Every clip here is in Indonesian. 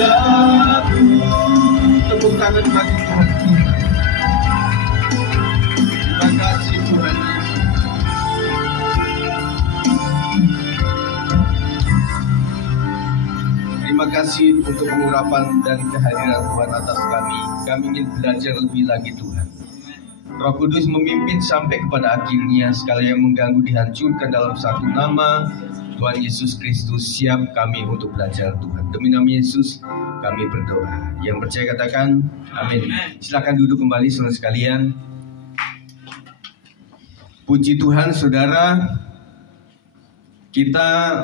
kepadaku. Tepuk tangan bagi Tuhan. Terima kasih Tuhan. Terima kasih untuk pengurapan dan kehadiran Tuhan atas kami. Kami ingin belajar lebih lagi Tuhan. Roh Kudus memimpin sampai kepada akhirnya. Segala yang mengganggu dihancurkan dalam satu nama Tuhan Yesus Kristus. Siap kami untuk belajar Tuhan. Demi nama Yesus kami berdoa. Yang percaya katakan amin. Silakan duduk kembali saudara sekalian. Puji Tuhan saudara, kita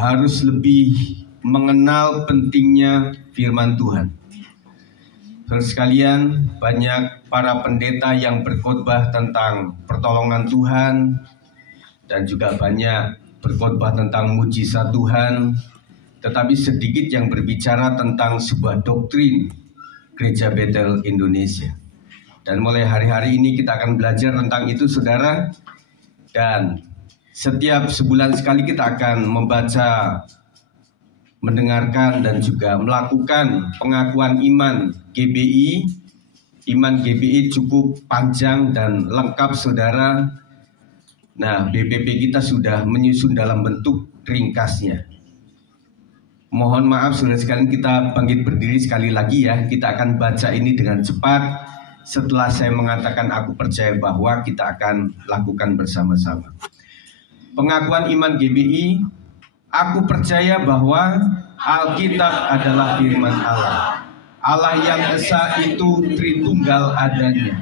harus lebih mengenal pentingnya firman Tuhan. Saudara sekalian, banyak para pendeta yang berkhotbah tentang pertolongan Tuhan dan juga banyak berkhotbah tentang mujizat Tuhan, tetapi sedikit yang berbicara tentang sebuah doktrin Gereja Bethel Indonesia. Dan mulai hari-hari ini kita akan belajar tentang itu saudara. Dan setiap sebulan sekali kita akan membaca, mendengarkan dan juga melakukan pengakuan iman GBI. Iman GBI cukup panjang dan lengkap saudara. Nah, BPP kita sudah menyusun dalam bentuk ringkasnya. Mohon maaf saudara sekalian, kita bangkit berdiri sekali lagi ya. Kita akan baca ini dengan cepat. Setelah saya mengatakan aku percaya bahwa kita akan lakukan bersama-sama. Pengakuan iman GBI. Aku percaya bahwa Alkitab adalah firman Allah. Allah yang esa itu Tritunggal adanya.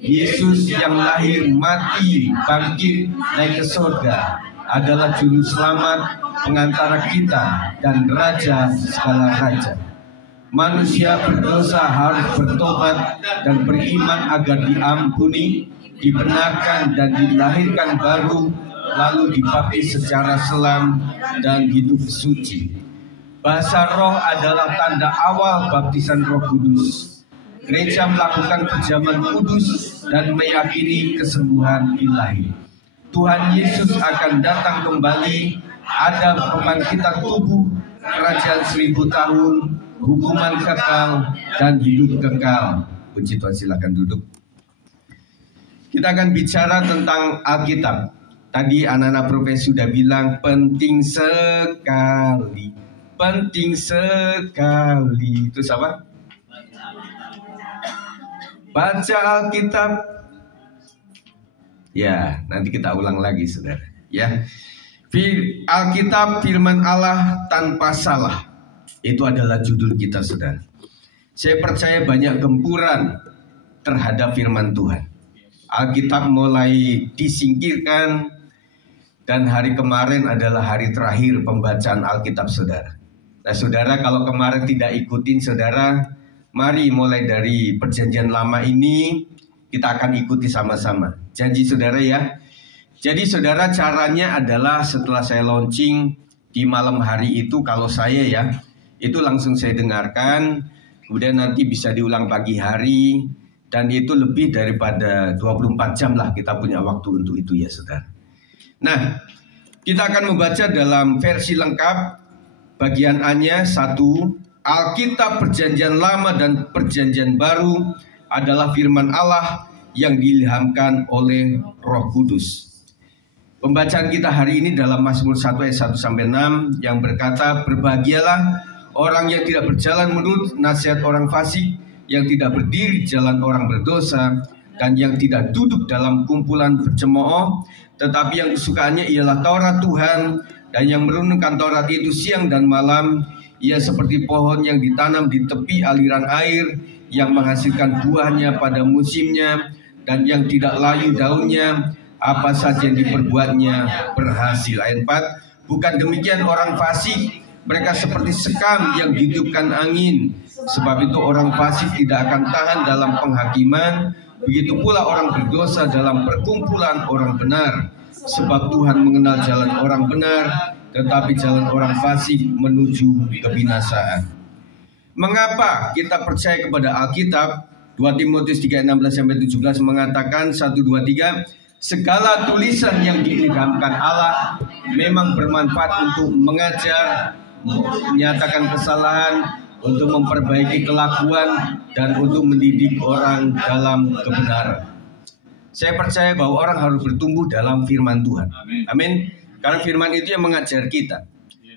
Yesus yang lahir, mati, bangkit, naik ke surga adalah juru selamat, pengantara kita dan raja segala raja. Manusia berdosa harus bertobat dan beriman agar diampuni, dibenarkan dan dilahirkan baru, lalu dibaptis secara selam dan hidup suci. Bahasa roh adalah tanda awal baptisan Roh Kudus. Gereja melakukan perjamuan kudus dan meyakini kesembuhan ilahi. Tuhan Yesus akan datang kembali, ada pembangkitan tubuh, kerajaan 1000 tahun, hukuman kekal dan hidup kekal. Puji Tuhan, silakan duduk. Kita akan bicara tentang Alkitab. Tadi anak-anak profesi sudah bilang penting sekali. Penting sekali. Itu apa? Baca Alkitab. Ya, nanti kita ulang lagi saudara. Ya, Alkitab firman Allah tanpa salah. Itu adalah judul kita saudara. Saya percaya banyak gempuran terhadap firman Tuhan. Alkitab mulai disingkirkan. Dan hari kemarin adalah hari terakhir pembacaan Alkitab saudara. Nah saudara, kalau kemarin tidak ikutin saudara, mari mulai dari perjanjian lama ini kita akan ikuti sama-sama. Janji saudara ya. Jadi saudara, caranya adalah setelah saya launching di malam hari itu, kalau saya ya, itu langsung saya dengarkan. Kemudian nanti bisa diulang pagi hari. Dan itu lebih daripada 24 jam lah kita punya waktu untuk itu ya saudara. Nah, kita akan membaca dalam versi lengkap bagian A-nya 1. Alkitab Perjanjian Lama dan Perjanjian Baru adalah firman Allah yang diilhamkan oleh Roh Kudus. Pembacaan kita hari ini dalam Mazmur 1 ayat 1-6 yang berkata, berbahagialah orang yang tidak berjalan menurut nasihat orang fasik, yang tidak berdiri jalan orang berdosa, dan yang tidak duduk dalam kumpulan bercemooh, tetapi yang kesukaannya ialah Taurat Tuhan, dan yang merenungkan Taurat itu siang dan malam. Ia seperti pohon yang ditanam di tepi aliran air, yang menghasilkan buahnya pada musimnya, dan yang tidak layu daunnya, apa saja yang diperbuatnya berhasil. Ayat 4, bukan demikian orang fasik, mereka seperti sekam yang ditiupkan angin. Sebab itu orang fasik tidak akan tahan dalam penghakiman, begitu pula orang berdosa dalam perkumpulan orang benar. Sebab Tuhan mengenal jalan orang benar, tetapi jalan orang fasik menuju kebinasaan. Mengapa kita percaya kepada Alkitab? 2 Timotius 3:16-17 mengatakan 1, 2, 3, segala tulisan yang diilhamkan Allah memang bermanfaat untuk mengajar, menyatakan kesalahan, untuk memperbaiki kelakuan, dan untuk mendidik orang dalam kebenaran. Saya percaya bahwa orang harus bertumbuh dalam firman Tuhan. Amin. Karena firman itu yang mengajar kita.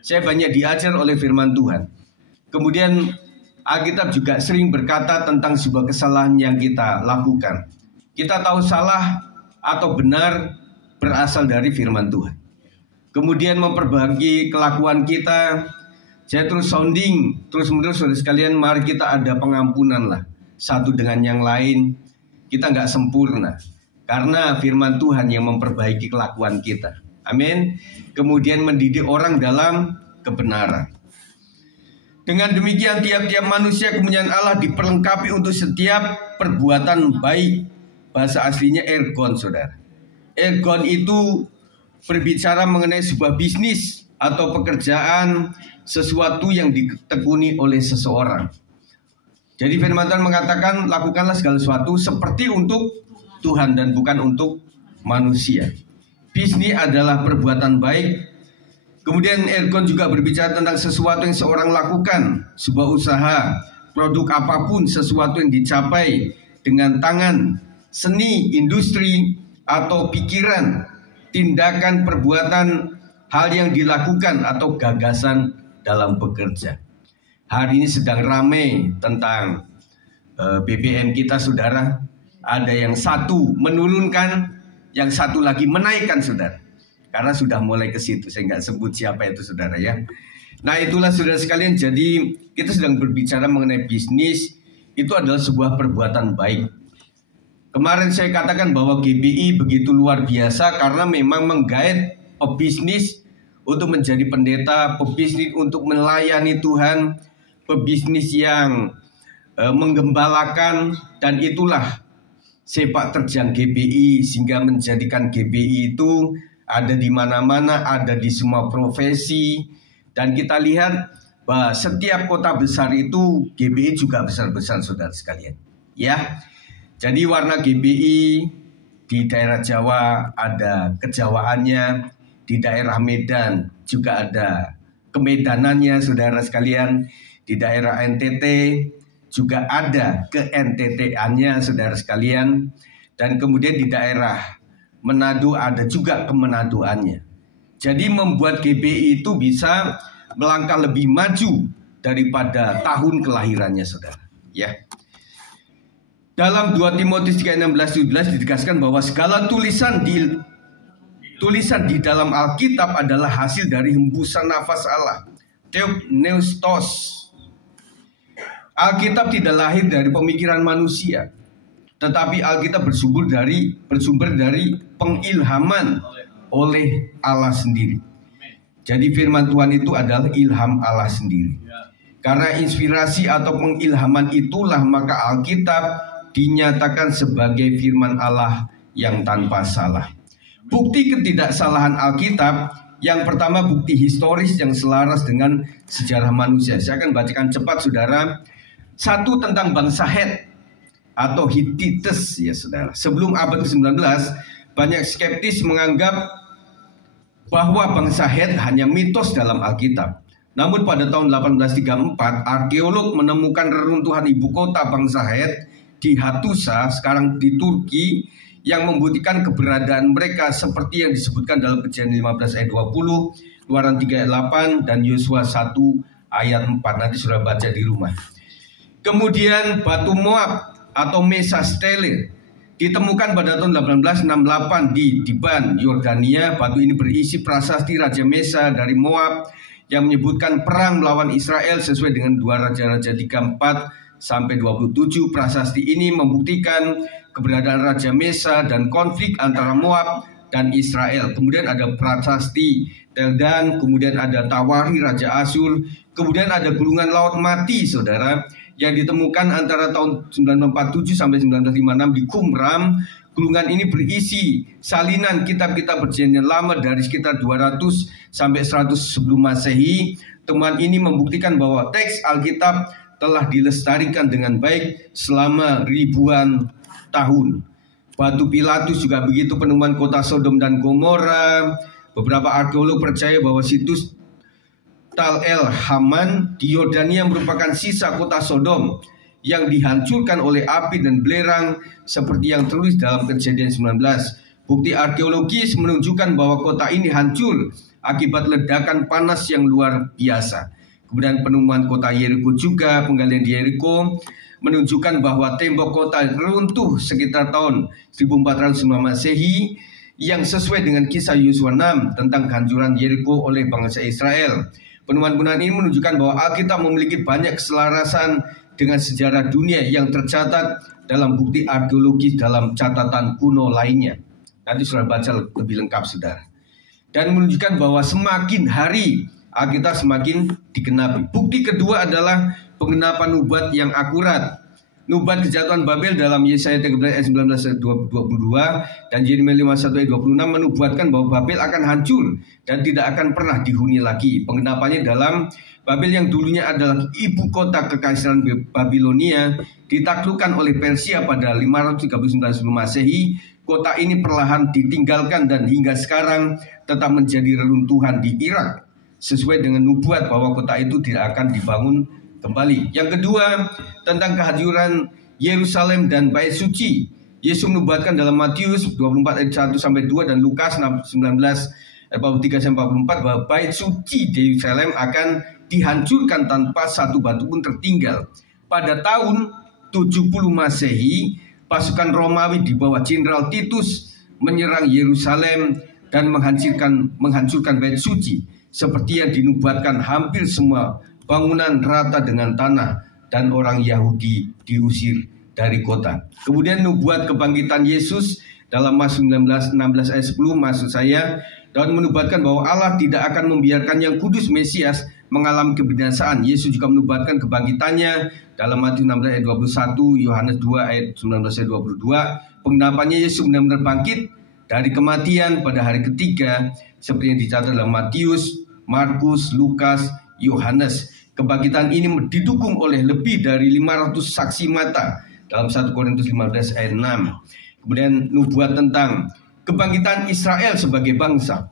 Saya banyak diajar oleh firman Tuhan. Kemudian Alkitab juga sering berkata tentang sebuah kesalahan yang kita lakukan. Kita tahu salah atau benar berasal dari firman Tuhan. Kemudian memperbaiki kelakuan kita. Saya terus sounding, terus menerus saudara sekalian, mari kita ada pengampunan lah. Satu dengan yang lain. Kita nggak sempurna. Karena firman Tuhan yang memperbaiki kelakuan kita. Amin. Kemudian mendidik orang dalam kebenaran. Dengan demikian tiap-tiap manusia kemuliaan Allah diperlengkapi untuk setiap perbuatan baik. Bahasa aslinya ergon, saudara. Ergon itu berbicara mengenai sebuah bisnis atau pekerjaan, sesuatu yang ditekuni oleh seseorang. Jadi firman Tuhan mengatakan, lakukanlah segala sesuatu seperti untuk Tuhan dan bukan untuk manusia. Bisnis adalah perbuatan baik. Kemudian ergon juga berbicara tentang sesuatu yang seorang lakukan, sebuah usaha, produk apapun, sesuatu yang dicapai dengan tangan, seni, industri, atau pikiran, tindakan, perbuatan, hal yang dilakukan atau gagasan dalam bekerja. Hari ini sedang ramai tentang BBM kita, saudara. Ada yang satu menurunkan, yang satu lagi menaikkan, saudara. Karena sudah mulai ke situ, saya nggak sebut siapa itu, saudara ya. Nah itulah saudara sekalian, jadi kita sedang berbicara mengenai bisnis, itu adalah sebuah perbuatan baik. Kemarin saya katakan bahwa GBI begitu luar biasa karena memang menggait pebisnis untuk menjadi pendeta, pebisnis untuk melayani Tuhan, pebisnis yang menggembalakan, dan itulah sepak terjang GBI sehingga menjadikan GBI itu ada di mana-mana, ada di semua profesi. Dan kita lihat bahwa setiap kota besar itu GBI juga besar-besar, saudara sekalian. Ya, jadi warna GBI di daerah Jawa ada kejawaannya, di daerah Medan juga ada kemedanannya, saudara sekalian. Di daerah NTT juga ada ke NTT-annya, saudara sekalian. Dan kemudian di daerah Manado ada juga kemenadoannya. Jadi membuat GBI itu bisa melangkah lebih maju daripada tahun kelahirannya, saudara. Ya. Dalam 2 Timotius 3:16-17 ditegaskan bahwa segala tulisan di dalam Alkitab adalah hasil dari hembusan nafas Allah. Theopneustos. Alkitab tidak lahir dari pemikiran manusia, tetapi Alkitab bersumber dari pengilhaman oleh Allah sendiri. Jadi firman Tuhan itu adalah ilham Allah sendiri. Karena inspirasi atau pengilhaman itulah maka Alkitab dinyatakan sebagai firman Allah yang tanpa salah. Bukti ketidaksalahan Alkitab, yang pertama bukti historis yang selaras dengan sejarah manusia. Saya akan bacakan cepat, saudara. Satu, tentang bangsa Het atau Hittites, ya saudara. Sebelum abad ke-19, banyak skeptis menganggap bahwa bangsa Het hanya mitos dalam Alkitab. Namun pada tahun 1834, arkeolog menemukan reruntuhan ibu kota bangsa Het di Hattusa, sekarang di Turki, yang membuktikan keberadaan mereka seperti yang disebutkan dalam Kejadian 15 ayat 20, Keluaran 3 ayat 8, dan Yosua 1 ayat 4. Nanti sudah baca di rumah. Kemudian batu Moab atau Mesa Stele ditemukan pada tahun 1868 di Diban, Yordania. Batu ini berisi prasasti Raja Mesa dari Moab yang menyebutkan perang melawan Israel sesuai dengan 2 Raja-Raja 34 sampai 27. Prasasti ini membuktikan keberadaan Raja Mesa dan konflik antara Moab dan Israel. Kemudian ada prasasti Teldan, kemudian ada Tawari Raja Asyur, kemudian ada gulungan laut mati, saudara, yang ditemukan antara tahun 1947 sampai 1956 di Qumran. Gulungan ini berisi salinan kitab-kitab Perjanjian Lama dari sekitar 200 sampai 100 sebelum Masehi. Temuan ini membuktikan bahwa teks Alkitab telah dilestarikan dengan baik selama ribuan tahun. Batu Pilatus juga begitu, penemuan kota Sodom dan Gomora, Beberapa arkeolog percaya bahwa situs Tal El Haman di Yordania merupakan sisa kota Sodom yang dihancurkan oleh api dan belerang seperti yang tertulis dalam Kejadian 19. Bukti arkeologis menunjukkan bahwa kota ini hancur akibat ledakan panas yang luar biasa. Kemudian penemuan kota Yeriko juga, penggalian di Yeriko menunjukkan bahwa tembok kota runtuh sekitar tahun 1405 Masehi yang sesuai dengan kisah Yosua 6 tentang kehancuran Yeriko oleh bangsa Israel. Penemuan-penemuan ini menunjukkan bahwa Alkitab memiliki banyak keselarasan dengan sejarah dunia yang tercatat dalam bukti arkeologis dalam catatan kuno lainnya. Nanti sudah baca lebih lengkap, saudara. Dan menunjukkan bahwa semakin hari Alkitab semakin digenapi. Bukti kedua adalah pengenapan nubuat yang akurat. Nubuat kejatuhan Babel dalam Yesaya 13 ayat 19 22 dan Yeremia 51 ayat 26 menubuatkan bahwa Babel akan hancur dan tidak akan pernah dihuni lagi. Pengenapannya dalam Babel yang dulunya adalah ibu kota kekaisaran Babilonia ditaklukkan oleh Persia pada 539 sebelum Masehi. Kota ini perlahan ditinggalkan dan hingga sekarang tetap menjadi reruntuhan di Irak sesuai dengan nubuat bahwa kota itu tidak akan dibangun kembali. Yang kedua, tentang kehancuran Yerusalem dan Bait Suci. Yesus menubuatkan dalam Matius 24 ayat 1 sampai 2 dan Lukas 19 ayat 43 sampai 44 bahwa Bait Suci di Yerusalem akan dihancurkan tanpa satu batu pun tertinggal. Pada tahun 70 Masehi, pasukan Romawi di bawah Jenderal Titus menyerang Yerusalem dan menghancurkan Bait Suci seperti yang dinubuatkan. Hampir semua bangunan rata dengan tanah dan orang Yahudi diusir dari kota. Kemudian nubuat kebangkitan Yesus dalam Mazmur 16 ayat 10 maksud saya, dan menubuatkan bahwa Allah tidak akan membiarkan yang kudus Mesias mengalami kebinasaan. Yesus juga menubuatkan kebangkitannya dalam Matius 16 ayat 21, Yohanes 2 ayat 19 ayat 22. Pengenapannya Yesus benar-benar bangkit dari kematian pada hari ketiga seperti yang dicatat dalam Matius, Markus, Lukas, Yohanes. Kebangkitan ini didukung oleh lebih dari 500 saksi mata dalam 1 Korintus 15 ayat 6. Kemudian nubuat tentang kebangkitan Israel sebagai bangsa.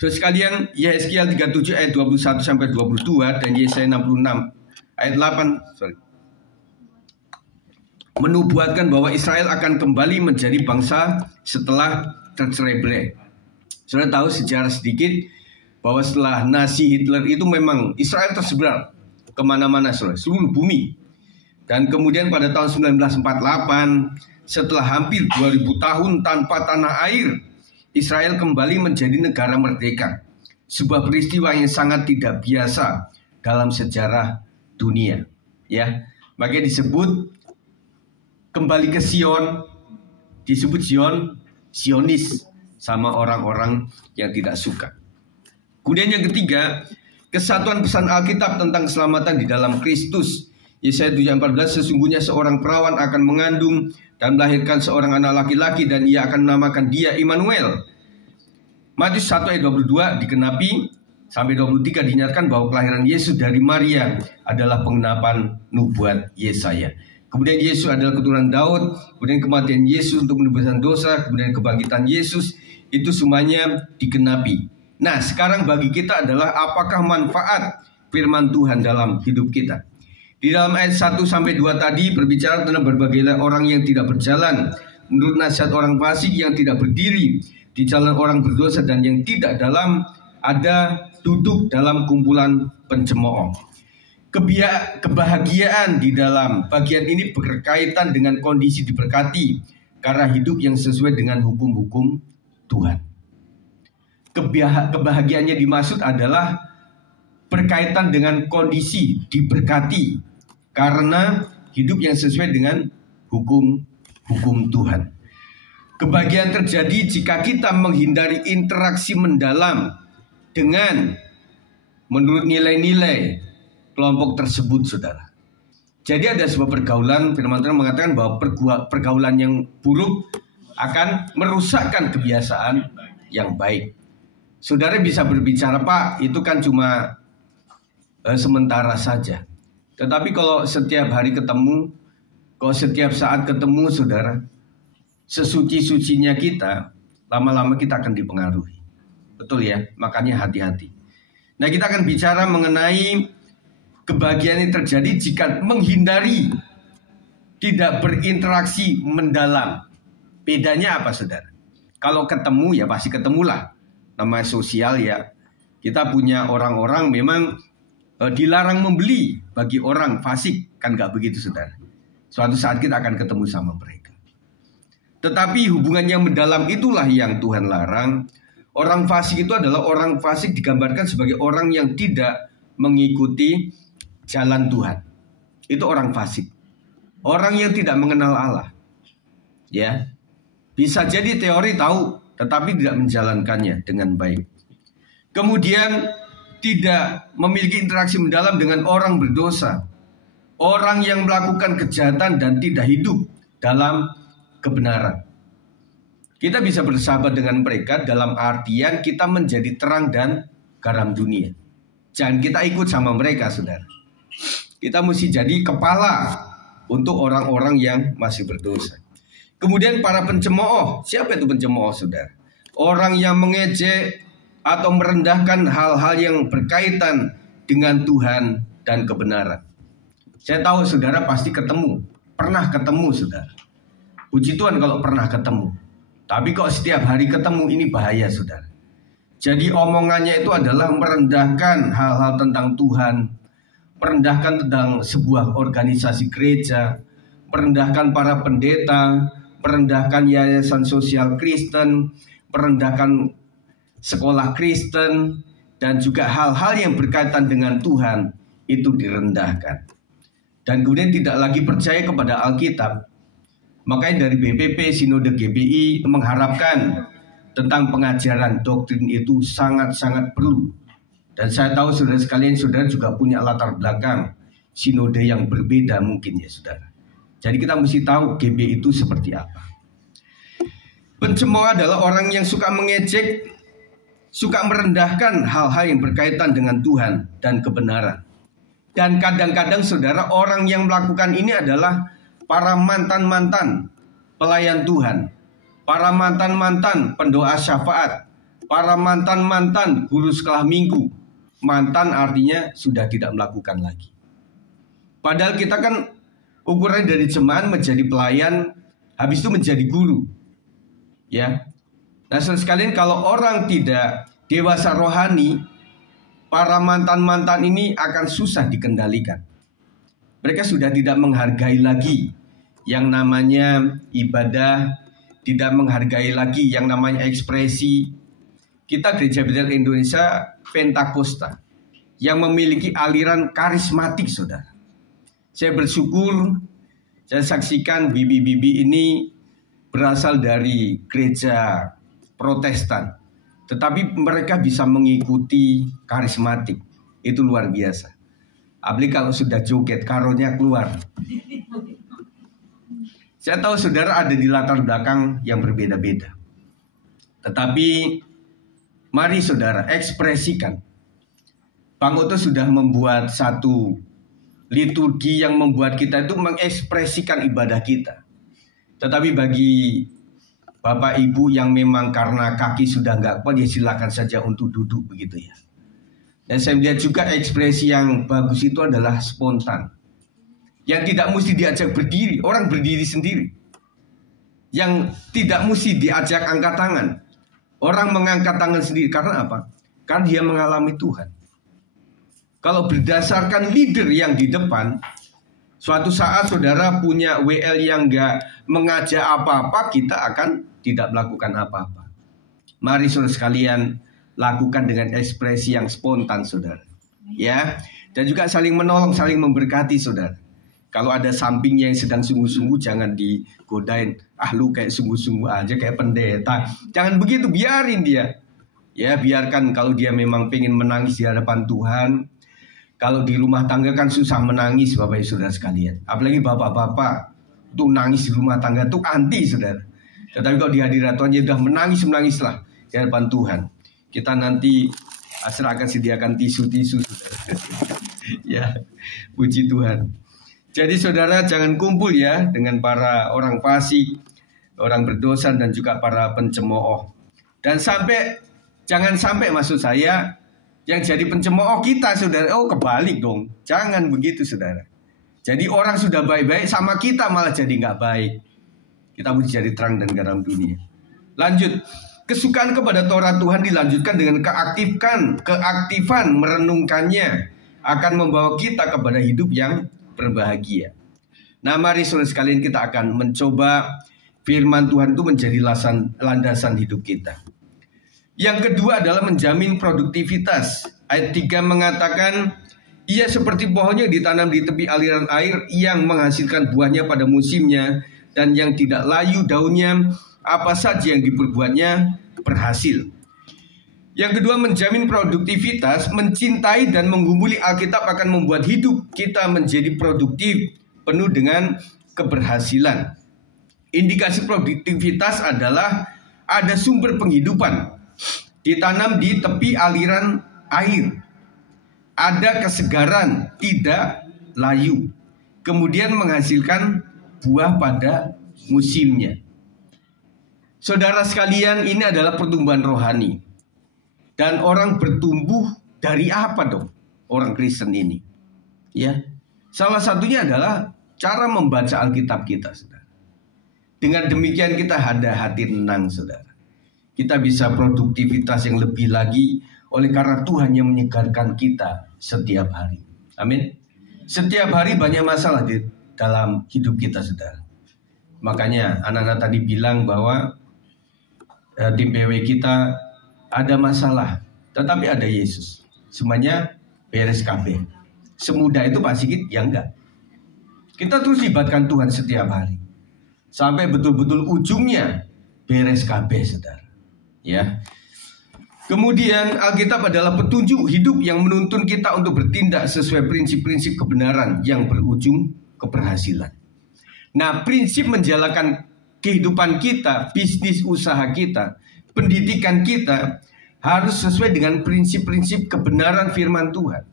Saudara sekalian, Yehezkiel 37 ayat 21 sampai 22 dan Yesaya 66 ayat 8 menubuatkan bahwa Israel akan kembali menjadi bangsa setelah tercerai-berai. Saudara tahu sejarah sedikit bahwa setelah Nazi Hitler itu memang Israel tersebar kemana-mana, seluruh bumi. Dan kemudian pada tahun 1948, setelah hampir 2000 tahun tanpa tanah air, Israel kembali menjadi negara merdeka. Sebuah peristiwa yang sangat tidak biasa dalam sejarah dunia. Ya, makanya disebut kembali ke Sion, disebut Zionis sama orang-orang yang tidak suka. Kemudian yang ketiga, kesatuan pesan Alkitab tentang keselamatan di dalam Kristus. Yesaya 7:14, sesungguhnya seorang perawan akan mengandung dan melahirkan seorang anak laki-laki dan ia akan menamakan dia Immanuel. Matius 1 ayat 22 digenapi sampai 23 dinyatakan bahwa kelahiran Yesus dari Maria adalah pengenapan nubuat Yesaya. Kemudian Yesus adalah keturunan Daud, kemudian kematian Yesus untuk menebuskan dosa, kemudian kebangkitan Yesus, itu semuanya digenapi. Nah, sekarang bagi kita adalah apakah manfaat firman Tuhan dalam hidup kita. Di dalam ayat 1 sampai 2 tadi berbicara tentang berbagai orang yang tidak berjalan menurut nasihat orang fasik, yang tidak berdiri di jalan orang berdosa, dan yang tidak ada duduk dalam kumpulan pencemooh. Kebahagiaan di dalam bagian ini berkaitan dengan kondisi diberkati karena hidup yang sesuai dengan hukum-hukum Tuhan. Kebahagiaannya dimaksud adalah berkaitan dengan kondisi diberkati karena hidup yang sesuai dengan hukum Tuhan. Kebahagiaan terjadi jika kita menghindari interaksi mendalam dengan menurut nilai-nilai kelompok tersebut, saudara. Jadi ada sebuah pergaulan, firman Tuhan mengatakan bahwa pergaulan yang buruk akan merusakkan kebiasaan yang baik. Saudara bisa berbicara, Pak, itu kan cuma sementara saja. Tetapi kalau setiap hari ketemu, kalau setiap saat ketemu, saudara, sesuci-sucinya kita, lama-lama kita akan dipengaruhi. Betul ya, makanya hati-hati. Nah, kita akan bicara mengenai kebahagiaan yang terjadi jika menghindari tidak berinteraksi mendalam. Bedanya apa, saudara? Kalau ketemu ya pasti ketemulah. Namanya sosial ya. Kita punya orang-orang memang dilarang membeli bagi orang fasik. Kan nggak begitu, saudara. Suatu saat kita akan ketemu sama mereka. Tetapi hubungan yang mendalam itulah yang Tuhan larang. Orang fasik itu adalah orang fasik digambarkan sebagai orang yang tidak mengikuti jalan Tuhan. Itu orang fasik. Orang yang tidak mengenal Allah. Ya. Bisa jadi teori tahu, tetapi tidak menjalankannya dengan baik. Kemudian tidak memiliki interaksi mendalam dengan orang berdosa. Orang yang melakukan kejahatan dan tidak hidup dalam kebenaran. Kita bisa bersahabat dengan mereka dalam artian kita menjadi terang dan garam dunia. Jangan kita ikut sama mereka, saudara. Kita mesti jadi kepala untuk orang-orang yang masih berdosa. Kemudian para pencemooh. Siapa itu pencemooh, saudara? Orang yang mengejek atau merendahkan hal-hal yang berkaitan dengan Tuhan dan kebenaran. Saya tahu saudara pasti ketemu. Pernah ketemu, saudara. Puji Tuhan kalau pernah ketemu. Tapi kok setiap hari ketemu, ini bahaya, saudara. Jadi omongannya itu adalah merendahkan hal-hal tentang Tuhan, merendahkan tentang sebuah organisasi gereja, merendahkan para pendeta, merendahkan yayasan sosial Kristen, merendahkan sekolah Kristen, dan juga hal-hal yang berkaitan dengan Tuhan itu direndahkan. Dan kemudian tidak lagi percaya kepada Alkitab. Makanya dari BPP Sinode GBI mengharapkan tentang pengajaran doktrin itu sangat-sangat perlu. Dan saya tahu saudara sekalian, saudara juga punya latar belakang sinode yang berbeda mungkin ya, saudara. Jadi kita mesti tahu GB itu seperti apa. Pencemooh adalah orang yang suka mengejek, suka merendahkan hal-hal yang berkaitan dengan Tuhan dan kebenaran. Dan kadang-kadang saudara, orang yang melakukan ini adalah para mantan-mantan pelayan Tuhan, para mantan-mantan pendoa syafaat, para mantan-mantan guru sekolah minggu. Mantan artinya sudah tidak melakukan lagi. Padahal kita kan ukuran dari jemaat menjadi pelayan, habis itu menjadi guru. Ya. Nah, sekalian kalau orang tidak dewasa rohani, para mantan-mantan ini akan susah dikendalikan. Mereka sudah tidak menghargai lagi yang namanya ibadah, tidak menghargai lagi yang namanya ekspresi. Kita Gereja Bethel Indonesia Pentakosta yang memiliki aliran karismatik, saudara. Saya bersyukur, saya saksikan bibi-bibi ini berasal dari gereja Protestan, tetapi mereka bisa mengikuti karismatik. Itu luar biasa. Apalagi kalau sudah joget, karonya keluar. Saya tahu saudara ada di latar belakang yang berbeda-beda. Tetapi mari saudara ekspresikan. Bang Oto sudah membuat satu liturgi yang membuat kita itu mengekspresikan ibadah kita. Tetapi bagi Bapak Ibu yang memang karena kaki sudah nggak kuat, ya silakan saja untuk duduk begitu ya. Dan saya melihat juga ekspresi yang bagus itu adalah spontan. Yang tidak mesti diajak berdiri, orang berdiri sendiri. Yang tidak mesti diajak angkat tangan. Orang mengangkat tangan sendiri, karena apa? Karena dia mengalami Tuhan. Kalau berdasarkan leader yang di depan, suatu saat saudara punya WL yang nggak mengajak apa-apa, kita akan tidak melakukan apa-apa. Mari saudara sekalian lakukan dengan ekspresi yang spontan, saudara. Ya, dan juga saling menolong, saling memberkati, saudara. Kalau ada sampingnya yang sedang sungguh-sungguh, jangan digodain. Ah, lu kayak sungguh-sungguh aja, kayak pendeta. Jangan begitu, biarin dia. Ya, biarkan kalau dia memang pengen menangis di hadapan Tuhan. Kalau di rumah tangga kan susah menangis, Bapak Ibu saudara sekalian. Apalagi bapak-bapak, tuh nangis di rumah tangga tuh anti, saudara. Tetapi kalau di hadirat Tuhan, ya udah menangislah di hadapan Tuhan. Kita nanti Asra akan sediakan tisu-tisu, saudara. Ya, puji Tuhan. Jadi saudara jangan kumpul ya dengan para orang fasik, orang berdosa dan juga para pencemooh. Dan sampai Jangan sampai maksud saya yang jadi pencemooh kita, saudara. Oh, kebalik dong. Jangan begitu, saudara. Jadi orang sudah baik-baik sama kita malah jadi nggak baik. Kita mesti jadi terang dan garam dunia. Lanjut. Kesukaan kepada Taurat Tuhan dilanjutkan dengan keaktifan merenungkannya akan membawa kita kepada hidup yang berbahagia. Nah, mari saudara sekalian kita akan mencoba firman Tuhan itu menjadi landasan hidup kita. Yang kedua adalah menjamin produktivitas. Ayat 3 mengatakan, ia seperti pohon yang ditanam di tepi aliran air yang menghasilkan buahnya pada musimnya dan yang tidak layu daunnya, apa saja yang diperbuatnya berhasil. Yang kedua, menjamin produktivitas, mencintai dan menggumuli Alkitab akan membuat hidup kita menjadi produktif, penuh dengan keberhasilan. Indikasi produktivitas adalah ada sumber penghidupan, ditanam di tepi aliran air, ada kesegaran, tidak layu, kemudian menghasilkan buah pada musimnya. Saudara sekalian, ini adalah pertumbuhan rohani. Dan orang bertumbuh dari apa dong? Orang Kristen ini, ya, salah satunya adalah cara membaca Alkitab kita, saudara. Dengan demikian kita ada hati tenang, saudara. Kita bisa produktivitas yang lebih lagi oleh karena Tuhan yang menyegarkan kita setiap hari. Amin. Setiap hari banyak masalah di dalam hidup kita, saudara. Makanya anak-anak tadi bilang bahwa tim PW kita ada masalah, tetapi ada Yesus. Semuanya beres kabeh. Semudah itu Pak Sigit? Ya enggak. Kita terus libatkan Tuhan setiap hari. Sampai betul-betul ujungnya beres kabeh, saudara. Ya. Kemudian Alkitab adalah petunjuk hidup yang menuntun kita untuk bertindak sesuai prinsip-prinsip kebenaran yang berujung keberhasilan. Nah, prinsip menjalankan kehidupan kita, bisnis usaha kita, pendidikan kita harus sesuai dengan prinsip-prinsip kebenaran firman Tuhan.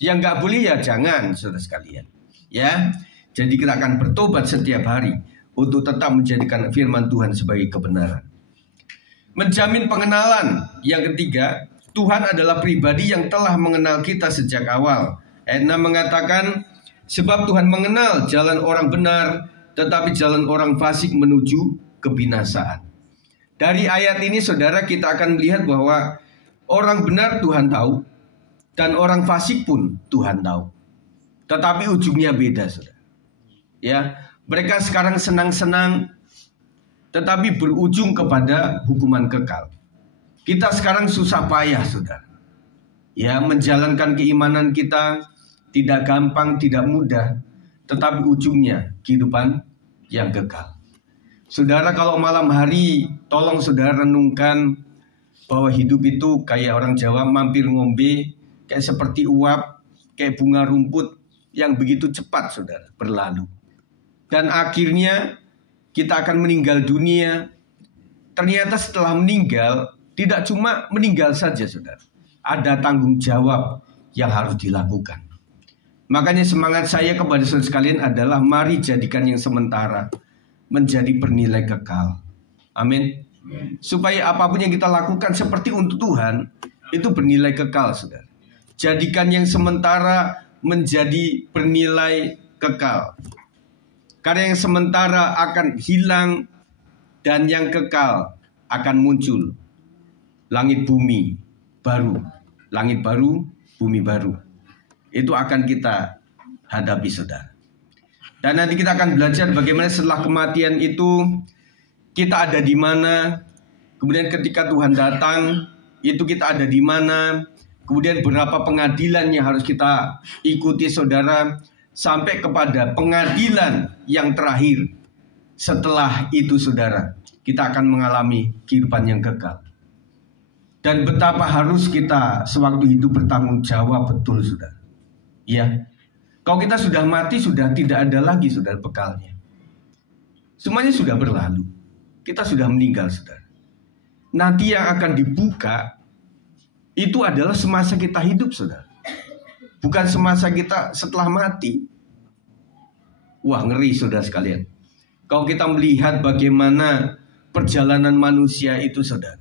Yang nggak boleh ya jangan, saudara sekalian. Ya, jadi kita akan bertobat setiap hari untuk tetap menjadikan firman Tuhan sebagai kebenaran. Menjamin pengenalan. Yang ketiga, Tuhan adalah pribadi yang telah mengenal kita sejak awal. Ayat 6 mengatakan, sebab Tuhan mengenal jalan orang benar, tetapi jalan orang fasik menuju kebinasaan. Dari ayat ini, saudara, kita akan melihat bahwa orang benar Tuhan tahu, dan orang fasik pun Tuhan tahu. Tetapi ujungnya beda, saudara. Ya, mereka sekarang senang-senang, tetapi berujung kepada hukuman kekal. Kita sekarang susah payah, saudara. Ya, menjalankan keimanan kita tidak gampang, tidak mudah, tetapi ujungnya kehidupan yang kekal. Saudara, kalau malam hari, tolong saudara renungkan bahwa hidup itu kayak orang Jawa mampir ngombe, kayak seperti uap, kayak bunga rumput yang begitu cepat, saudara, berlalu. Dan akhirnya kita akan meninggal dunia. Ternyata setelah meninggal, tidak cuma meninggal saja, saudara. Ada tanggung jawab yang harus dilakukan. Makanya semangat saya kepada saudara sekalian adalah mari jadikan yang sementara menjadi bernilai kekal. Amin. Supaya apapun yang kita lakukan seperti untuk Tuhan, itu bernilai kekal, saudara. Jadikan yang sementara menjadi bernilai kekal. Karena yang sementara akan hilang dan yang kekal akan muncul. Langit bumi baru, langit baru, bumi baru. Itu akan kita hadapi, saudara. Dan nanti kita akan belajar bagaimana setelah kematian itu kita ada di mana. Kemudian ketika Tuhan datang, itu kita ada di mana. Kemudian berapa pengadilan yang harus kita ikuti, saudara. Sampai kepada pengadilan yang terakhir. Setelah itu, saudara, kita akan mengalami kehidupan yang kekal. Dan betapa harus kita sewaktu hidup bertanggung jawab betul, saudara. Ya, kalau kita sudah mati, sudah tidak ada lagi, saudara, bekalnya. Semuanya sudah berlalu. Kita sudah meninggal, saudara. Nanti yang akan dibuka itu adalah semasa kita hidup, saudara. Bukan semasa kita setelah mati. Wah, ngeri, saudara sekalian. Kalau kita melihat bagaimana perjalanan manusia itu, saudara.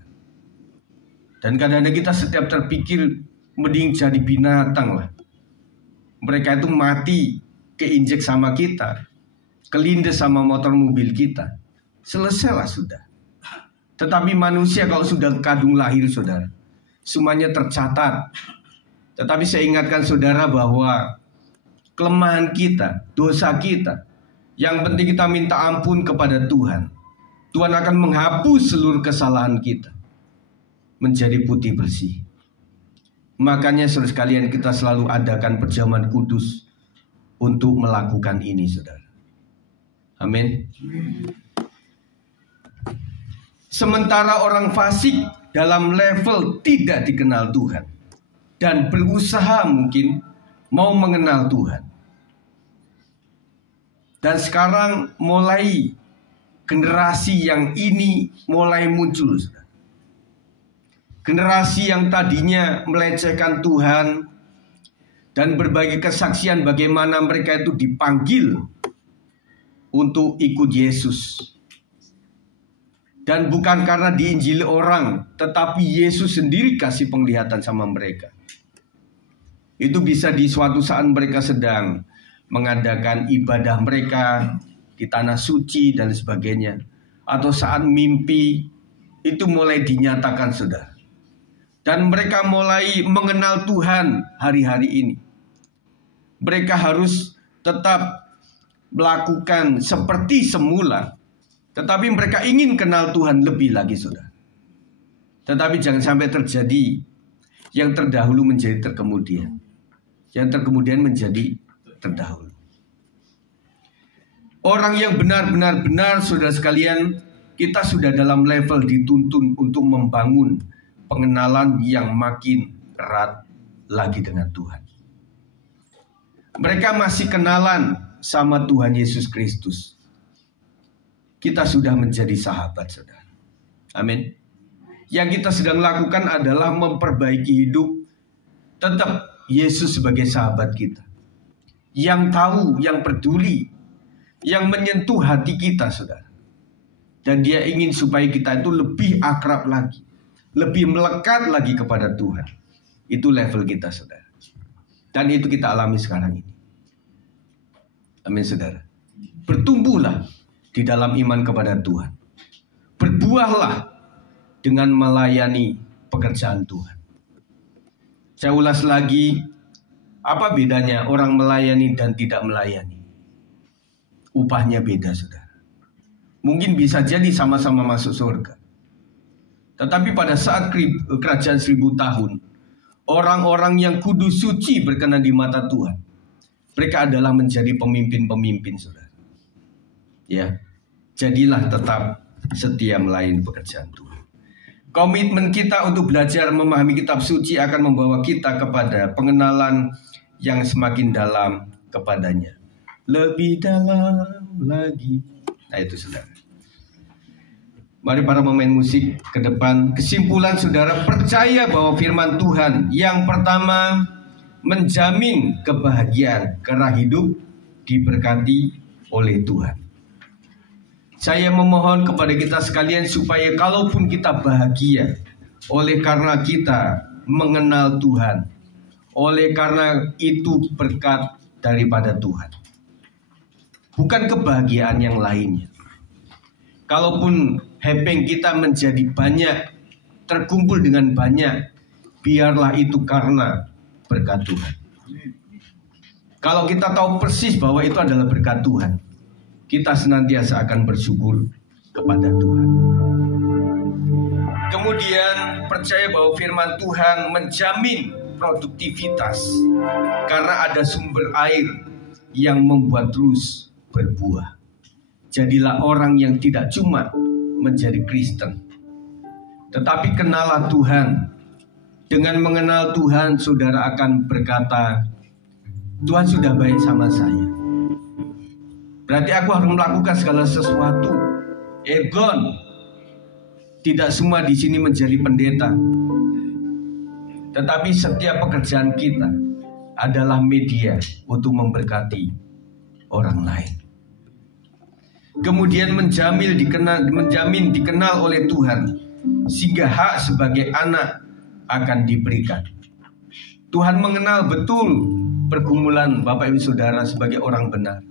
Dan kadang-kadang kita setiap terpikir mending jadi binatang lah. Mereka itu mati keinjek sama kita, kelindes sama motor mobil kita, selesailah sudah. Tetapi manusia kalau sudah kadung lahir, saudara, semuanya tercatat. Tetapi saya ingatkan saudara bahwa kelemahan kita, dosa kita, yang penting kita minta ampun kepada Tuhan. Tuhan akan menghapus seluruh kesalahan kita menjadi putih bersih. Makanya saudara sekalian, kita selalu adakan perjamuan kudus untuk melakukan ini, saudara. Amin. Sementara orang fasik dalam level tidak dikenal Tuhan dan berusaha mungkin mau mengenal Tuhan. Dan sekarang mulai generasi yang ini mulai muncul, saudara. Generasi yang tadinya melecehkan Tuhan dan berbagai kesaksian bagaimana mereka itu dipanggil untuk ikut Yesus. Dan bukan karena diinjili orang, tetapi Yesus sendiri kasih penglihatan sama mereka. Itu bisa di suatu saat mereka sedang mengadakan ibadah mereka di tanah suci dan sebagainya. Atau saat mimpi, itu mulai dinyatakan, saudara. Dan mereka mulai mengenal Tuhan hari-hari ini. Mereka harus tetap melakukan seperti semula, tetapi mereka ingin kenal Tuhan lebih lagi, saudara. Tetapi jangan sampai terjadi yang terdahulu menjadi terkemudian, yang terkemudian menjadi terdahulu. Orang yang benar-benar, saudara sekalian, kita sudah dalam level dituntun untuk membangun pengenalan yang makin erat lagi dengan Tuhan. Mereka masih kenalan sama Tuhan Yesus Kristus. Kita sudah menjadi sahabat, saudara. Amin. Yang kita sedang lakukan adalah memperbaiki hidup, tetap Yesus sebagai sahabat kita, yang tahu, yang peduli, yang menyentuh hati kita, saudara. Dan dia ingin supaya kita itu lebih akrab lagi, lebih melekat lagi kepada Tuhan. Itu level kita, saudara. Dan itu kita alami sekarang ini. Amin, saudara. Bertumbuhlah di dalam iman kepada Tuhan. Berbuahlah dengan melayani pekerjaan Tuhan. Saya ulas lagi, apa bedanya orang melayani dan tidak melayani? Upahnya beda, saudara. Mungkin bisa jadi sama-sama masuk surga. Tetapi pada saat kerajaan 1000 tahun, orang-orang yang kudus suci berkenan di mata Tuhan, mereka adalah menjadi pemimpin-pemimpin, saudara. Ya, jadilah tetap setia melayani pekerjaan Tuhan. Komitmen kita untuk belajar memahami kitab suci akan membawa kita kepada pengenalan yang semakin dalam kepadanya. Lebih dalam lagi. Nah itu, saudara. Mari para pemain musik ke depan. Kesimpulan, saudara, percaya bahwa firman Tuhan yang pertama menjamin kebahagiaan karena hidup diberkati oleh Tuhan. Saya memohon kepada kita sekalian supaya kalaupun kita bahagia oleh karena kita mengenal Tuhan, oleh karena itu berkat daripada Tuhan, bukan kebahagiaan yang lainnya. Kalaupun hepeng kita menjadi banyak, terkumpul dengan banyak, biarlah itu karena berkat Tuhan. Kalau kita tahu persis bahwa itu adalah berkat Tuhan, kita senantiasa akan bersyukur kepada Tuhan. Kemudian percaya bahwa firman Tuhan menjamin produktivitas karena ada sumber air yang membuat terus berbuah. Jadilah orang yang tidak cuma menjadi Kristen, tetapi kenallah Tuhan. Dengan mengenal Tuhan, saudara akan berkata, Tuhan sudah baik sama saya. Berarti aku harus melakukan segala sesuatu. Ergon, tidak semua di sini menjadi pendeta, tetapi setiap pekerjaan kita adalah media untuk memberkati orang lain. Kemudian menjamin dikenal oleh Tuhan, sehingga hak sebagai anak akan diberikan. Tuhan mengenal betul pergumulan Bapak Ibu Saudara sebagai orang benar.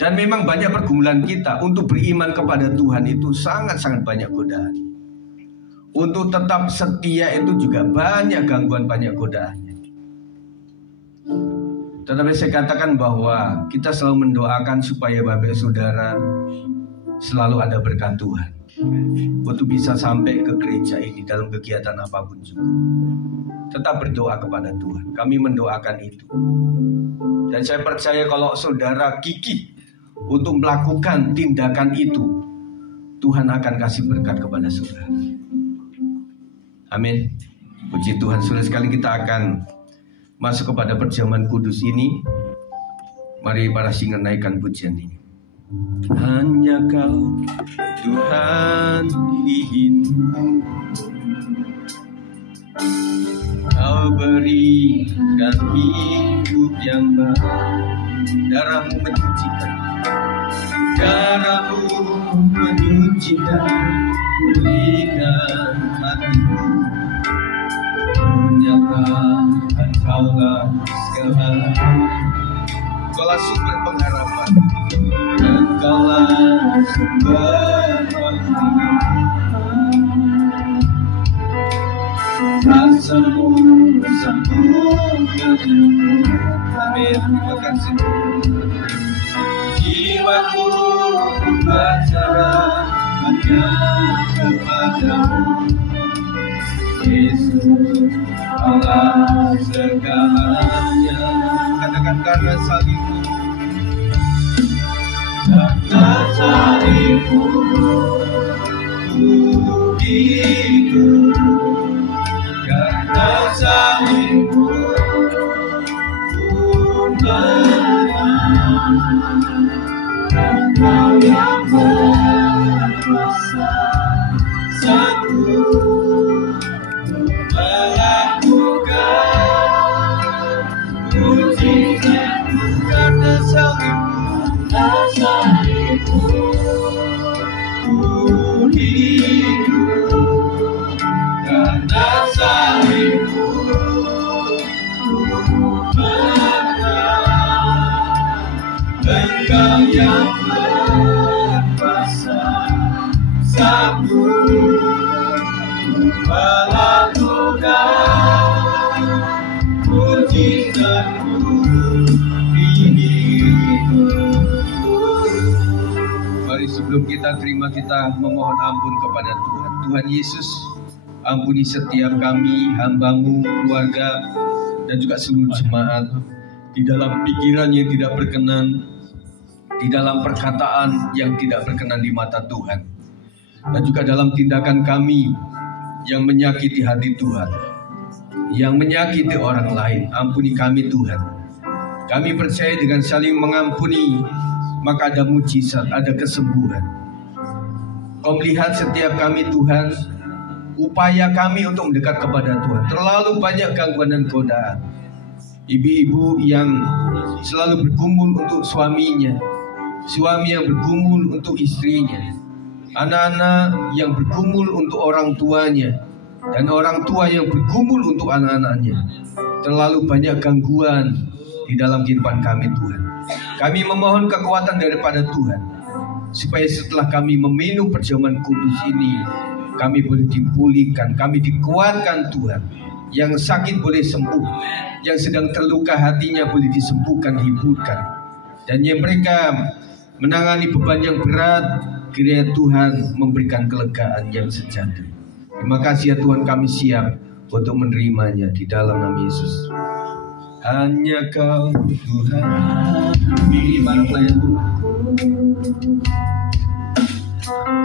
Dan memang banyak pergumulan kita untuk beriman kepada Tuhan itu sangat-sangat banyak godaan. Untuk tetap setia itu juga banyak gangguan, banyak godaannya. Tetapi saya katakan bahwa kita selalu mendoakan supaya Bapak Saudara selalu ada berkat Tuhan untuk bisa sampai ke gereja ini dalam kegiatan apapun juga. Tetap berdoa kepada Tuhan. Kami mendoakan itu. Dan saya percaya kalau saudara gigih untuk melakukan tindakan itu, Tuhan akan kasih berkat kepada saudara. Amin. Puji Tuhan. Saudara sekali, kita akan masuk kepada perjamuan kudus ini. Mari para singer naikkan pujian ini. Hanya Kau Tuhan hidupku, Kau berikan hidup yang baru. Darah-Mu menyucikan, Darah-Mu menyucikan, pulihkan hatiku. Menyatakan Kaulah segalanya, Kaulah sumber pengharapan, Engkaulah sumber pengharapan. Rasa-Mu sambungkan hidupku. Amin. Terima kasih. Jiwaku berbicara hanya kepada-Mu, Yesus, Allah segalanya. Katakan karena salibmu, karena salibmu ku hidup, karena salibmu ku menang. Engkau yang berkuasa, sanggup melakukan mujizat-Mu. Karena salibmu ku hidup, karena salibmu ku menang. Engkau yang berkuasa, sanggup melakukan mujizat-Mu di hidupku. Mari sebelum kita terima, kita memohon ampun kepada Tuhan. Tuhan Yesus, ampuni setiap kami, hamba-Mu, keluarga, dan juga seluruh jemaat di dalam pikiran yang tidak berkenan, di dalam perkataan yang tidak berkenan di mata Tuhan, dan juga dalam tindakan kami yang menyakiti hati Tuhan, yang menyakiti orang lain. Ampuni kami Tuhan. Kami percaya dengan saling mengampuni, maka ada mujizat, ada kesembuhan. Kau melihat setiap kami Tuhan, upaya kami untuk mendekat kepada Tuhan. Terlalu banyak gangguan dan godaan. Ibu-ibu yang selalu bergumul untuk suaminya, suami yang bergumul untuk istrinya, anak-anak yang bergumul untuk orang tuanya, dan orang tua yang bergumul untuk anak-anaknya. Terlalu banyak gangguan di dalam kehidupan kami Tuhan. Kami memohon kekuatan daripada Tuhan, supaya setelah kami meminum perjamuan kudus ini, kami boleh dipulihkan, kami dikuatkan Tuhan. Yang sakit boleh sembuh, yang sedang terluka hatinya boleh disembuhkan, dihiburkan. Dan yang mereka menangani beban yang berat, kiranya Tuhan memberikan kelegaan yang sejati. Terima kasih ya Tuhan, kami siap untuk menerimanya di dalam nama Yesus. Hanya Kau Tuhan, di mana pelayan Tuhan.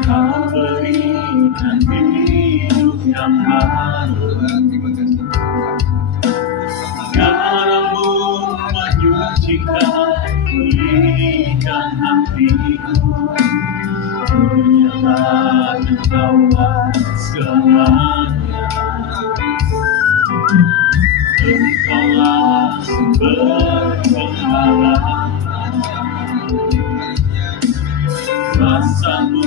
Kau berikan hidup yang baru. Terima kasih. Darah-Mu menyucikan, pulihkan hatiku. Menyatakan Kaulah segalanya. Engkaulah sumber pengharapan. Rasa-Mu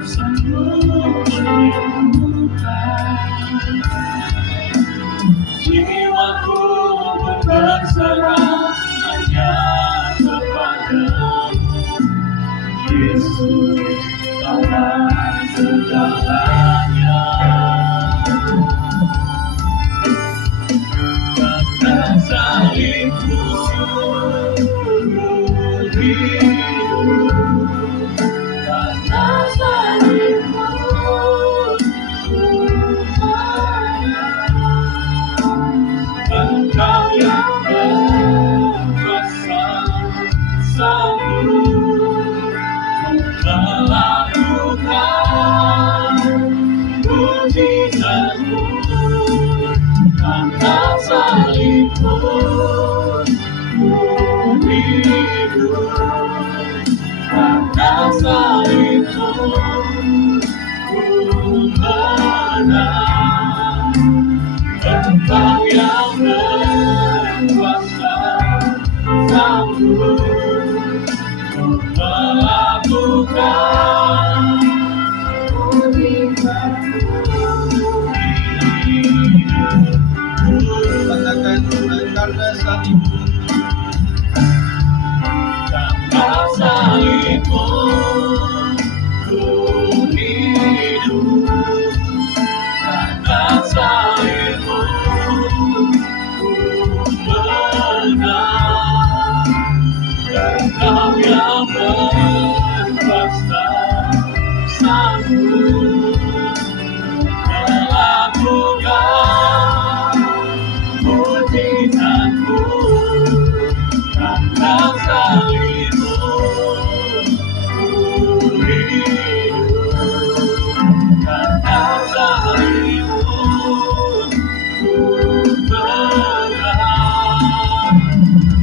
sanggup menyembuhkan. Jiwaku berserah hanya kepadamu, Yesus, Kaulah segalanya. Karena salibmu hidup, karena salibmu Engkau yang berkuasa sanggup melakukan mujizatmu. Karena salibmu hidup, karena salibmu menang. Engkau yang berkuasa sanggup melakukan karena salibmu, karena salibmu hidup, karena salibmu menang. Engkau yang berkuasa sanggup melakukan mujizatmu. Karena salibmu hidup, karena salibmu menang.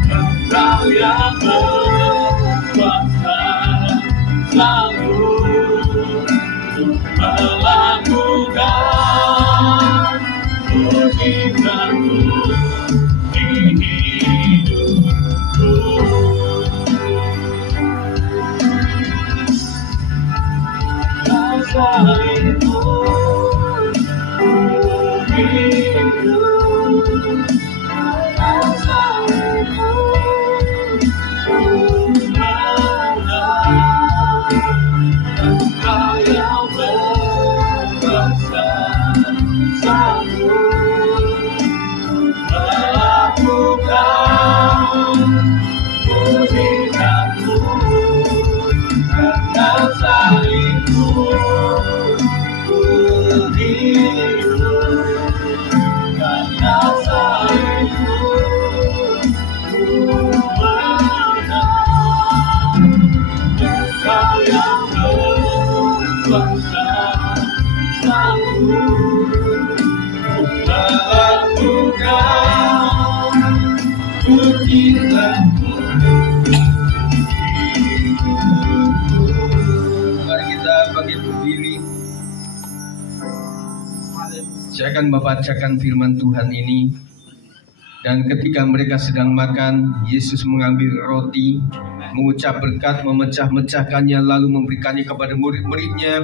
Engkau yang berkuasa sanggup melakukan mujizatmu di hidupku. Karena salibmu hidup, karena salibmu menang. Engkau yang berkuasa sanggup melakukan mujizatmu. Karena salibmu hidup, karena salibmu menang. Engkau yang berkuasa sanggup melakukan mujizatmu. Mari kita bangkit berdiri. Saya akan membacakan firman Tuhan ini. Dan ketika mereka sedang makan, Yesus mengambil roti, mengucap berkat, memecah-mecahkannya, lalu memberikannya kepada murid-muridnya,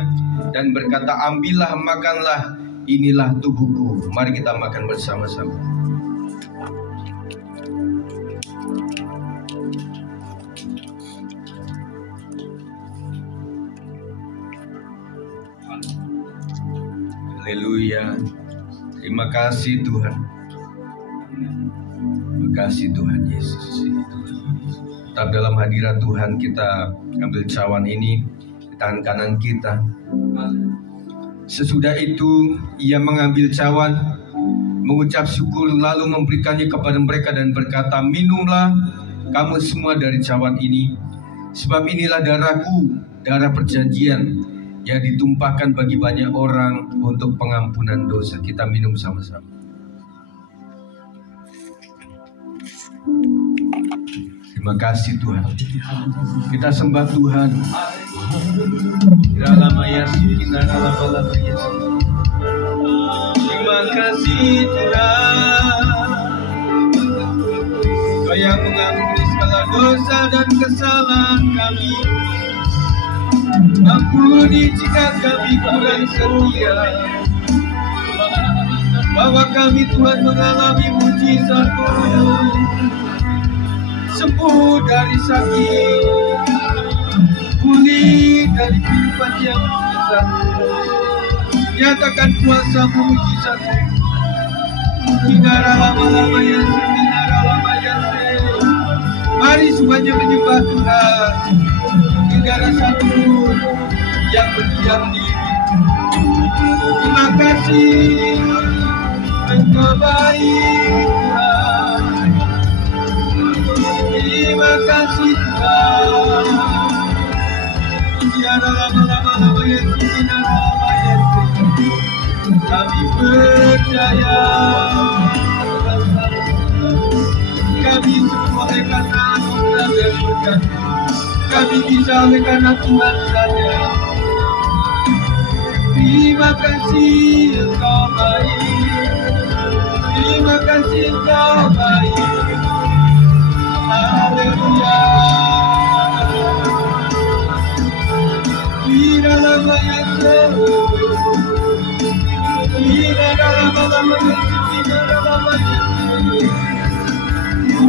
dan berkata, ambillah, makanlah, inilah tubuhku. Mari kita makan bersama-sama. Haleluya. Terima kasih Tuhan. Terima kasih Tuhan Yesus. Tetap dalam hadirat Tuhan kita ambil cawan ini di tangan kanan kita. Sesudah itu ia mengambil cawan, mengucap syukur, lalu memberikannya kepada mereka dan berkata, minumlah kamu semua dari cawan ini, sebab inilah darahku, darah perjanjian yang ditumpahkan bagi banyak orang untuk pengampunan dosa. Kita minum sama-sama. Terima kasih Tuhan. Kita sembah Tuhan. Terima kasih Tuhan, Kau yang mengampuni segala dosa dan kesalahan kami. Ampuni jika kami kurang setia. nyawa kami Tuhan mengalami mujizat-Mu. Sembuh dari sakit, pulih dari kehidupan yang susah. Nyatakan kuasa-Mu, mujizat-Mu. Tinara lama-lama yang tinara lama yang mari semuanya menyembah Tuhan. Tidak ada satu yang berdiam diri. Terima kasih, Engkau baik Tuhan. Terima kasih Tuhan. Tiada lama-lama yang tidak lama yang kami percaya. Kami semua oleh karena anugerah dan berkat. Kami bisa oleh karena Tuhan saja. Terima kasih Engkau baik. Terima kasih Engkau baik. Haleluya. Di dalam ayat-Mu, di dalam ayat-Mu, di dalam ayat-Mu,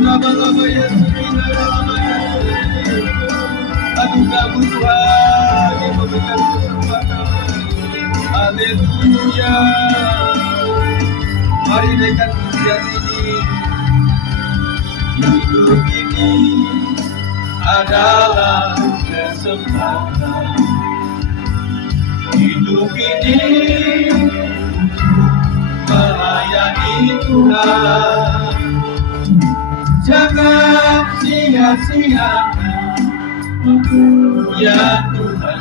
lama-lama ya Kamu Tuhan yang memberikan kesempatan. Haleluya. Mari naikkan pujian ini. Hidup ini adalah kesempatan. Hidup ini melayani Tuhan. Jangan sia-siakan ya Tuhan.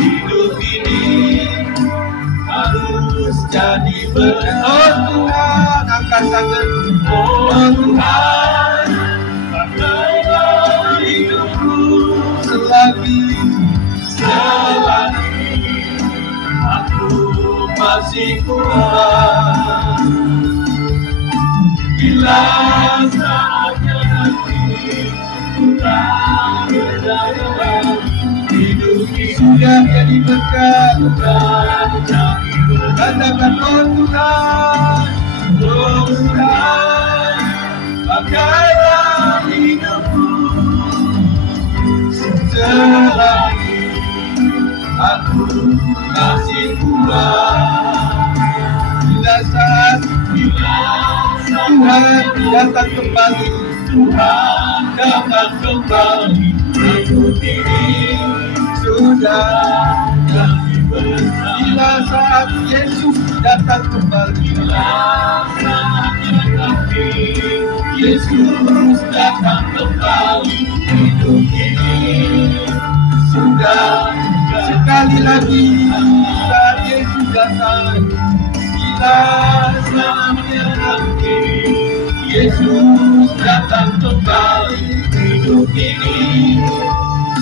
Hidup ini harus jadi berkat. Oh Tuhan, angkat tangan. Oh Tuhan, pakailah hidupku selagi aku masih kuat. Bila saatnya nanti Tuhan berdaya, hidup ini sudah jadi berkat. Katakan oh Tuhan, oh Tuhan, pakailah hidupku selagi aku masih kuat. Bila saat Tuhan datang kembali, Tuhan datang kembali. Hidup ini sudah jadi berkat. Bila saat Yesus datang kembali, Yesus datang kembali. Hidup ini sudah sekali lagi saat Yesus datang. Bila selamanya nanti Yesus datang kembali, hidup ini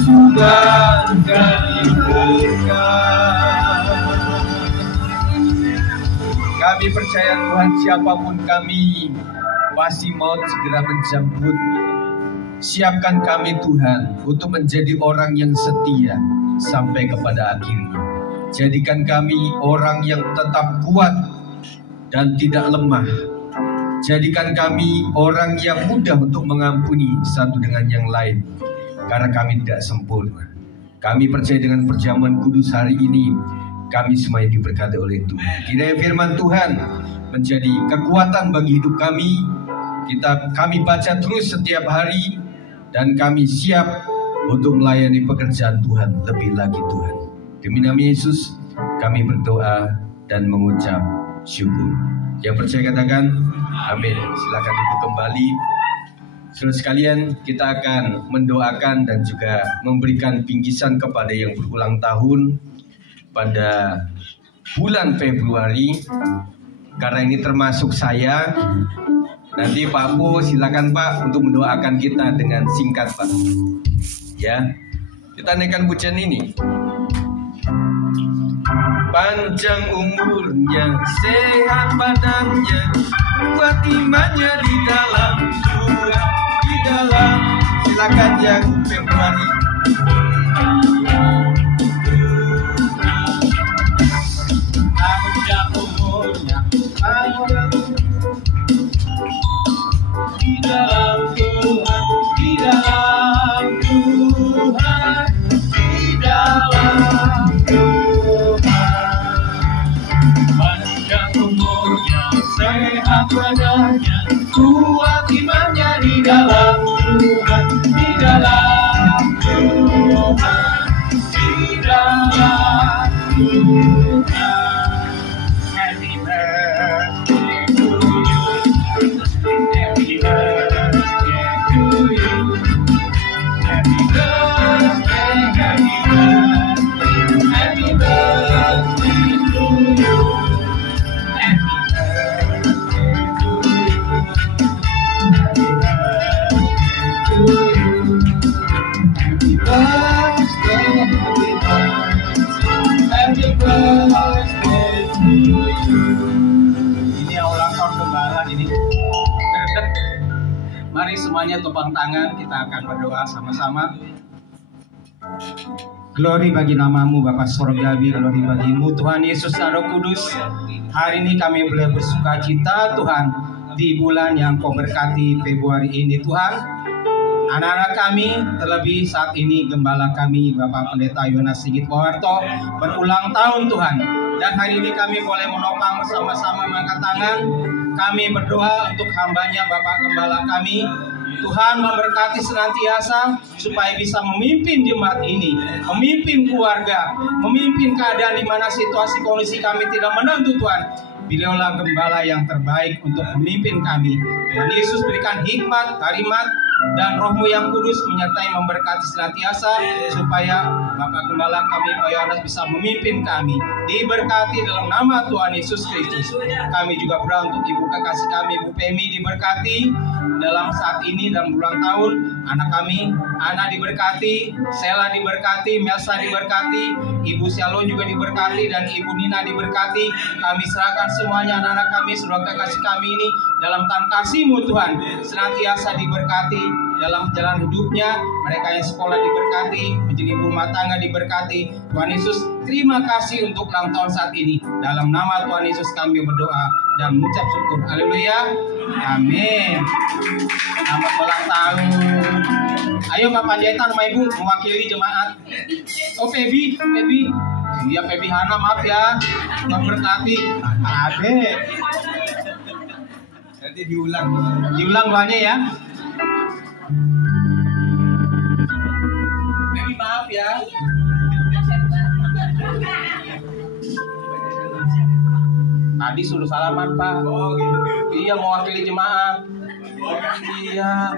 sudah jadi berkat. Kami percaya Tuhan, siapapun kami pasti maut segera menjemput. Siapkan kami Tuhan untuk menjadi orang yang setia sampai kepada akhirnya. Jadikan kami orang yang tetap kuat dan tidak lemah. Jadikan kami orang yang mudah untuk mengampuni satu dengan yang lain, karena kami tidak sempurna. Kami percaya dengan perjamuan kudus hari ini, kami semuanya diberkati oleh Tuhan. Kiranya firman Tuhan menjadi kekuatan bagi hidup kami. Kami baca terus setiap hari, dan kami siap untuk melayani pekerjaan Tuhan lebih lagi Tuhan. Demi nama Yesus kami berdoa dan mengucap syukur. Yang percaya katakan amin. Silakan duduk kembali. Saudara sekalian, kita akan mendoakan dan juga memberikan bingkisan kepada yang berulang tahun pada bulan Februari. Karena ini termasuk saya, nanti Pak Bu silakan Pak untuk mendoakan kita dengan singkat Pak. Ya, kita naikkan pujian ini. Panjang umurnya, sehat badannya, kuat imannya di dalam surga, di dalam. Silakan yang Februari. Panjang umurnya, Di dalam Tuhan, di dalam Tuhan, di dalam Tuhan. Panjang umurnya, sehat badannya, kuat imannya di dalam Tuhan, di dalam Tuhan, di dalam Tuhan. Happy birthday to you. Happy birthday to you. Happy birthday, happy birthday, happy birthday to you. Happy birthday to you. Happy birthday to you. Happy birthday, happy birthday to you. Ini ulang tahun Gembala ini. Mari semuanya tepang tangan, kita akan berdoa sama-sama. Glory bagi namamu Bapa Sorgawi, glory bagimu Tuhan Yesus Roh Kudus. Hari ini kami boleh bersuka cita Tuhan di bulan yang Kau berkati Februari ini Tuhan. Anak-anak kami, terlebih saat ini gembala kami Bapak Pendeta Yonas Sigit Wawarto berulang tahun Tuhan. Dan hari ini kami boleh menopang bersama-sama mengangkat tangan. Kami berdoa untuk hambanya Bapak Gembala kami. Tuhan memberkati senantiasa supaya bisa memimpin jemaat ini, memimpin keluarga, memimpin keadaan di mana situasi kondisi kami tidak menentu Tuhan. Beliaulah gembala yang terbaik untuk memimpin kami. Tuhan Yesus berikan hikmat, karimat, dan Roh-Mu yang kudus menyertai memberkati senantiasa supaya Bapak Gembala kami Pak Yohanes bisa memimpin kami. Diberkati dalam nama Tuhan Yesus Kristus. Kami juga berdoa untuk ibu kekasih kami Bu Pemi diberkati dalam saat ini dalam ulang tahun. Anak kami Ana diberkati, Sela diberkati, Melsa diberkati, Ibu Shalom juga diberkati, dan Ibu Nina diberkati. Kami serahkan semuanya anak-anak kami, saudara kekasih kami ini dalam tangan kasih-Mu Tuhan, senantiasa diberkati dalam jalan hidupnya. Mereka yang sekolah diberkati, menjadi ibu rumah tangga diberkati. Tuhan Yesus, terima kasih untuk ulang tahun saat ini. Dalam nama Tuhan Yesus kami berdoa dan mengucap syukur. Haleluya. Amin. Selamat ulang tahun. Ayo Pak Panjaitan sama Ibu mewakili jemaat. Oh Febi. Iya Febi Hana, maaf ya. Tuhan berkati. Ade. Nanti diulang doanya ya. Febi maaf ya. Tadi suruh salaman Pak. Oh gitu. Iya mewakili jemaat. Iya.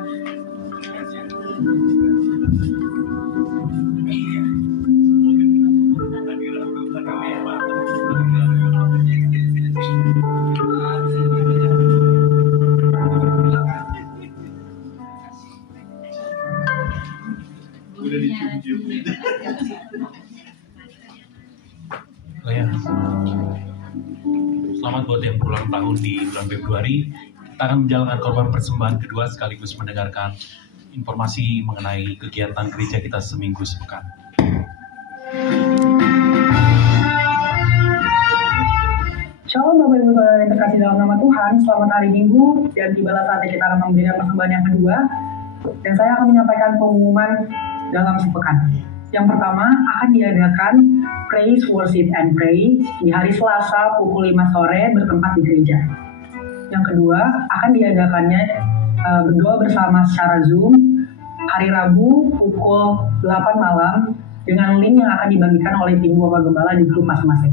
Udah dicium-cium. Selamat buat yang berulang tahun di bulan Februari. Kita akan menjalankan korban persembahan kedua sekaligus mendengarkan informasi mengenai kegiatan gereja kita seminggu sepekan. Shalom Bapak Ibu Saudara yang terkasih dalam nama Tuhan. Selamat hari Minggu dan tibalah saatnya kita akan memberikan persembahan yang kedua. Dan saya akan menyampaikan pengumuman dalam sepekan. Yang pertama akan diadakan Praise, Worship, and Pray di hari Selasa pukul 5 sore bertempat di gereja. Yang kedua akan diadakannya berdoa bersama secara Zoom hari Rabu pukul 8 malam dengan link yang akan dibagikan oleh tim Bapak Gembala di grup masing-masing.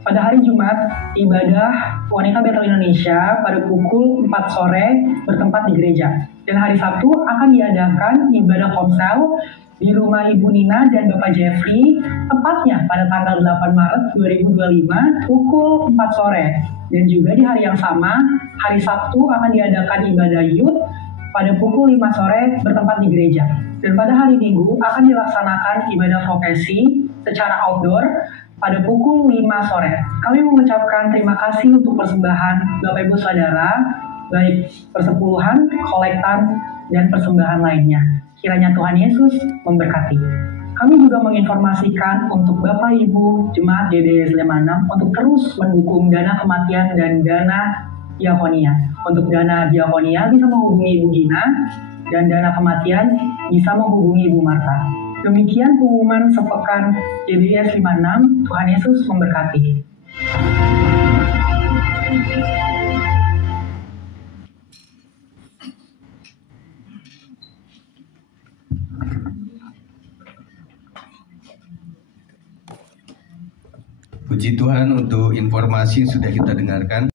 Pada hari Jumat, ibadah Wanita Betel Indonesia pada pukul 4 sore bertempat di gereja. Dan hari Sabtu akan diadakan ibadah komsel di rumah Ibu Nina dan Bapak Jeffrey, tepatnya pada tanggal 8 Maret 2025 pukul 4 sore. Dan juga di hari yang sama, hari Sabtu akan diadakan ibadah youth pada pukul 5 sore bertempat di gereja. Dan pada hari Minggu akan dilaksanakan ibadah vokasi secara outdoor pada pukul 5 sore. Kami mengucapkan terima kasih untuk persembahan Bapak Ibu Saudara, baik persepuluhan, kolektan, dan persembahan lainnya. Kiranya Tuhan Yesus memberkati. Kami juga menginformasikan untuk Bapak Ibu Jemaat GBS 56 untuk terus mendukung dana kematian dan dana diakonia. Untuk dana diakonia bisa menghubungi Ibu Gina, dan dana kematian bisa menghubungi Ibu Marta. Demikian pengumuman sepekan GBS 56. Tuhan Yesus memberkati. Puji Tuhan untuk informasi yang sudah kita dengarkan.